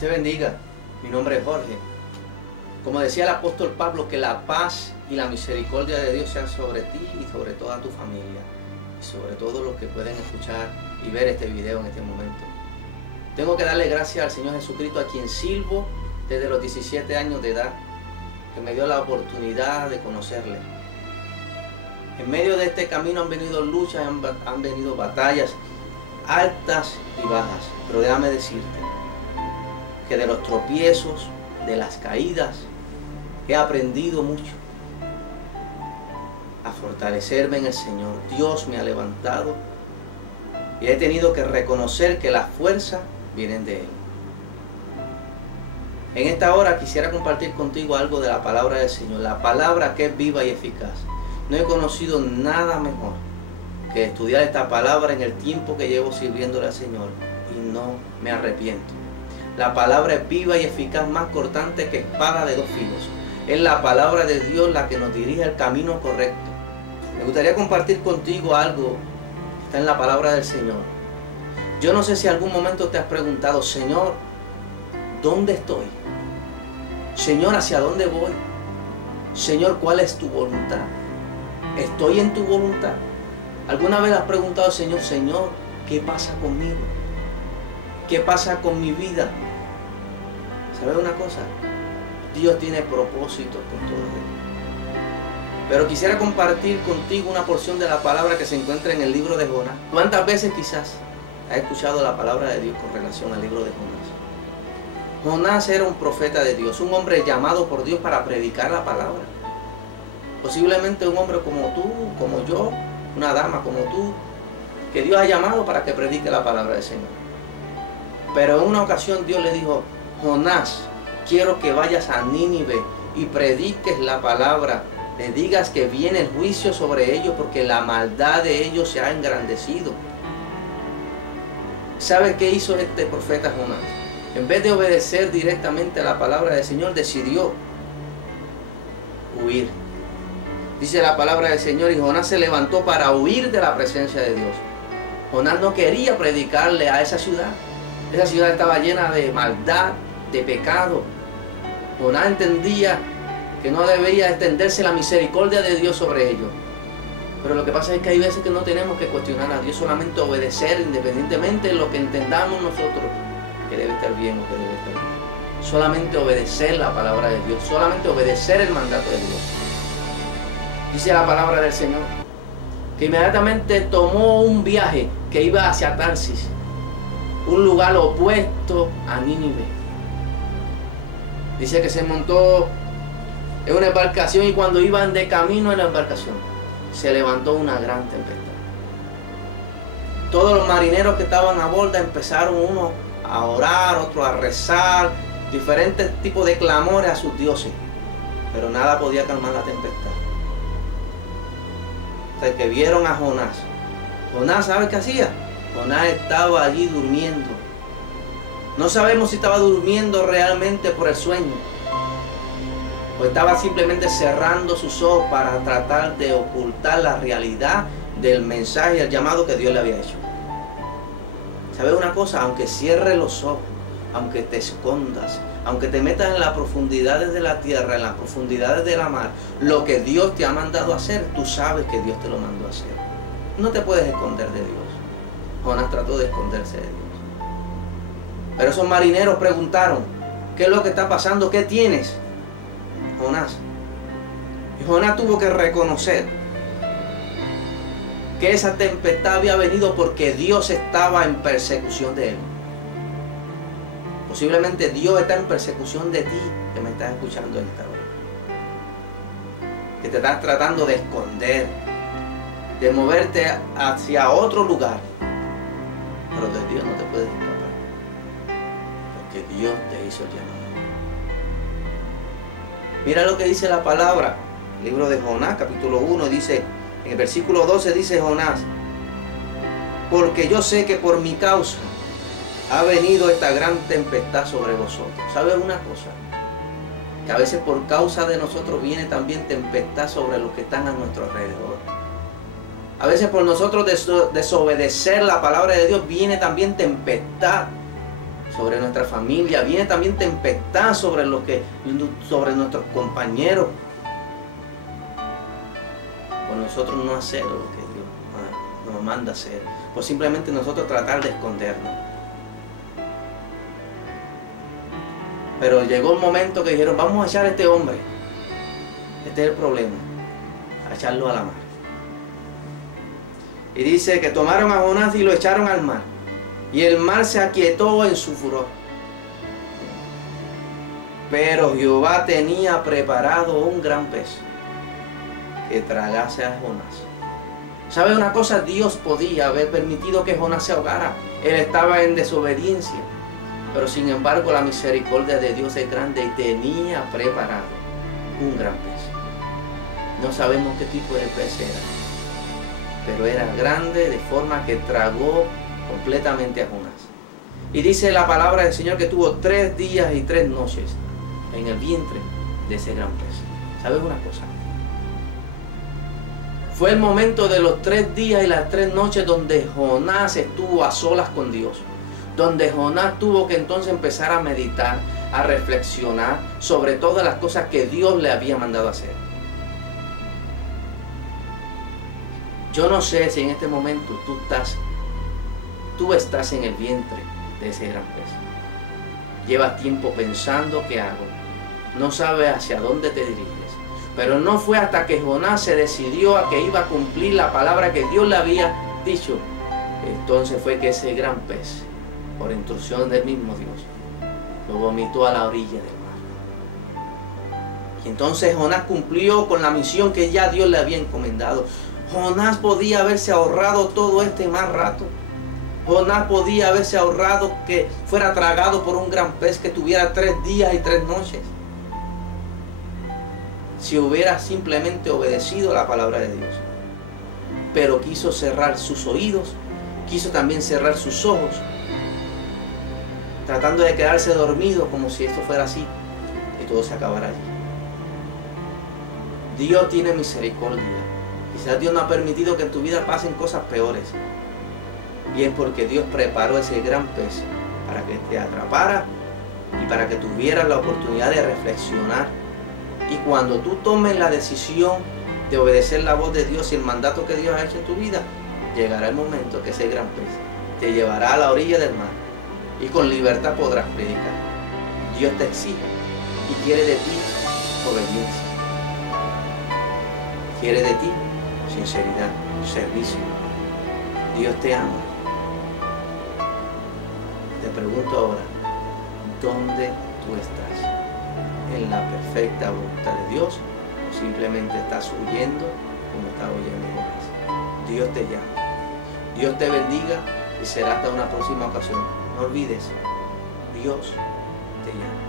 Dios te bendiga. Mi nombre es Jorge. Como decía el apóstol Pablo, que la paz y la misericordia de Dios sean sobre ti y sobre toda tu familia. Y sobre todo los que pueden escuchar y ver este video en este momento. Tengo que darle gracias al Señor Jesucristo, a quien sirvo desde los 17 años de edad, que me dio la oportunidad de conocerle. En medio de este camino han venido luchas, han venido batallas altas y bajas. Pero déjame decirte que de los tropiezos, de las caídas, he aprendido mucho a fortalecerme en el Señor. Dios me ha levantado y he tenido que reconocer que las fuerzas vienen de Él. En esta hora quisiera compartir contigo algo de la palabra del Señor, la palabra que es viva y eficaz. No he conocido nada mejor que estudiar esta palabra en el tiempo que llevo sirviéndole al Señor y no me arrepiento. La palabra es viva y eficaz, más cortante que espada de dos filos. Es la palabra de Dios la que nos dirige al camino correcto. Me gustaría compartir contigo algo que está en la palabra del Señor. Yo no sé si algún momento te has preguntado, Señor, ¿dónde estoy? Señor, ¿hacia dónde voy? Señor, ¿cuál es tu voluntad? ¿Estoy en tu voluntad? ¿Alguna vez has preguntado, Señor, ¿qué pasa conmigo? ¿Qué pasa con mi vida? ¿Sabes una cosa? Dios tiene propósito con todo esto. Pero quisiera compartir contigo una porción de la palabra que se encuentra en el libro de Jonás. ¿Cuántas veces quizás has escuchado la palabra de Dios con relación al libro de Jonás? Jonás era un profeta de Dios, un hombre llamado por Dios para predicar la palabra. Posiblemente un hombre como tú, como yo, una dama como tú, que Dios ha llamado para que predique la palabra del Señor. Pero en una ocasión Dios le dijo, Jonás, quiero que vayas a Nínive y prediques la palabra. Le digas que viene el juicio sobre ellos porque la maldad de ellos se ha engrandecido. ¿Sabe qué hizo este profeta Jonás? En vez de obedecer directamente a la palabra del Señor, decidió huir. Dice la palabra del Señor, y Jonás se levantó para huir de la presencia de Dios. Jonás no quería predicarle a esa ciudad. Esa ciudad estaba llena de maldad, de pecado. Jonás entendía que no debía extenderse la misericordia de Dios sobre ellos. Pero lo que pasa es que hay veces que no tenemos que cuestionar a Dios, solamente obedecer independientemente de lo que entendamos nosotros que debe estar bien o que debe estar mal. Solamente obedecer la palabra de Dios, solamente obedecer el mandato de Dios. Dice la palabra del Señor que inmediatamente tomó un viaje que iba hacia Tarsis, un lugar opuesto a Nínive. Dice que se montó en una embarcación y cuando iban de camino en la embarcación se levantó una gran tempestad. Todos los marineros que estaban a bordo empezaron unos a orar, otros a rezar, diferentes tipos de clamores a sus dioses, pero nada podía calmar la tempestad. Hasta que vieron a Jonás. Jonás, ¿sabe qué hacía? Jonás estaba allí durmiendo. No sabemos si estaba durmiendo realmente por el sueño o estaba simplemente cerrando sus ojos para tratar de ocultar la realidad del mensaje y el llamado que Dios le había hecho. ¿Sabes una cosa? Aunque cierres los ojos, aunque te escondas, aunque te metas en las profundidades de la tierra, en las profundidades de la mar, lo que Dios te ha mandado a hacer, tú sabes que Dios te lo mandó a hacer. No te puedes esconder de Dios. Jonás trató de esconderse de Dios. Pero esos marineros preguntaron, ¿qué es lo que está pasando? ¿Qué tienes, Jonás? Y Jonás tuvo que reconocer que esa tempestad había venido porque Dios estaba en persecución de él. Posiblemente Dios está en persecución de ti, que me estás escuchando en esta hora. Que te estás tratando de esconder, de moverte hacia otro lugar. Pero de Dios no te puedes escapar, porque Dios te hizo el llamado. Mira lo que dice la palabra, el libro de Jonás, capítulo 1, dice, en el versículo 12 dice Jonás, porque yo sé que por mi causa ha venido esta gran tempestad sobre vosotros. ¿Sabes una cosa? Que a veces por causa de nosotros viene también tempestad sobre los que están a nuestro alrededor. A veces por nosotros desobedecer la palabra de Dios viene también tempestad sobre nuestra familia, viene también tempestad sobre nuestros compañeros, por nosotros no hacer lo que Dios nos manda hacer, por simplemente nosotros tratar de escondernos. Pero llegó un momento que dijeron, vamos a echar a este hombre, este es el problema, a echarlo a la mar. Y dice que tomaron a Jonás y lo echaron al mar, y el mar se aquietó en su furor. Pero Jehová tenía preparado un gran pez que tragase a Jonás. ¿Sabe una cosa? Dios podía haber permitido que Jonás se ahogara. Él estaba en desobediencia. Pero sin embargo la misericordia de Dios es grande y tenía preparado un gran pez. No sabemos qué tipo de pez era, pero era grande de forma que tragó completamente a Jonás. Y dice la palabra del Señor que tuvo 3 días y 3 noches en el vientre de ese gran pez. ¿Sabes una cosa? Fue el momento de los 3 días y las 3 noches donde Jonás estuvo a solas con Dios. Donde Jonás tuvo que entonces empezar a meditar, a reflexionar sobre todas las cosas que Dios le había mandado hacer. Yo no sé si en este momento tú estás en el vientre de ese gran pez. Llevas tiempo pensando qué hago. No sabes hacia dónde te diriges. Pero no fue hasta que Jonás se decidió a que iba a cumplir la palabra que Dios le había dicho. Entonces fue que ese gran pez, por instrucción del mismo Dios, lo vomitó a la orilla del mar. Y entonces Jonás cumplió con la misión que ya Dios le había encomendado. Jonás podía haberse ahorrado todo este mal rato. Jonás podía haberse ahorrado que fuera tragado por un gran pez que tuviera 3 días y 3 noches. Si hubiera simplemente obedecido la palabra de Dios. Pero quiso cerrar sus oídos, quiso también cerrar sus ojos, tratando de quedarse dormido como si esto fuera así y todo se acabara allí. Dios tiene misericordia. Quizás Dios no ha permitido que en tu vida pasen cosas peores. Bien, porque Dios preparó ese gran pez para que te atrapara y para que tuvieras la oportunidad de reflexionar. Y cuando tú tomes la decisión de obedecer la voz de Dios y el mandato que Dios ha hecho en tu vida, llegará el momento que ese gran pez te llevará a la orilla del mar y con libertad podrás predicar. Dios te exige y quiere de ti obediencia. Quiere de ti sinceridad, servicio. Dios te ama. Te pregunto ahora, ¿dónde tú estás? ¿En la perfecta voluntad de Dios o simplemente estás huyendo como está huyendo Jonás? Dios te llama. Dios te bendiga y será hasta una próxima ocasión. No olvides, Dios te llama.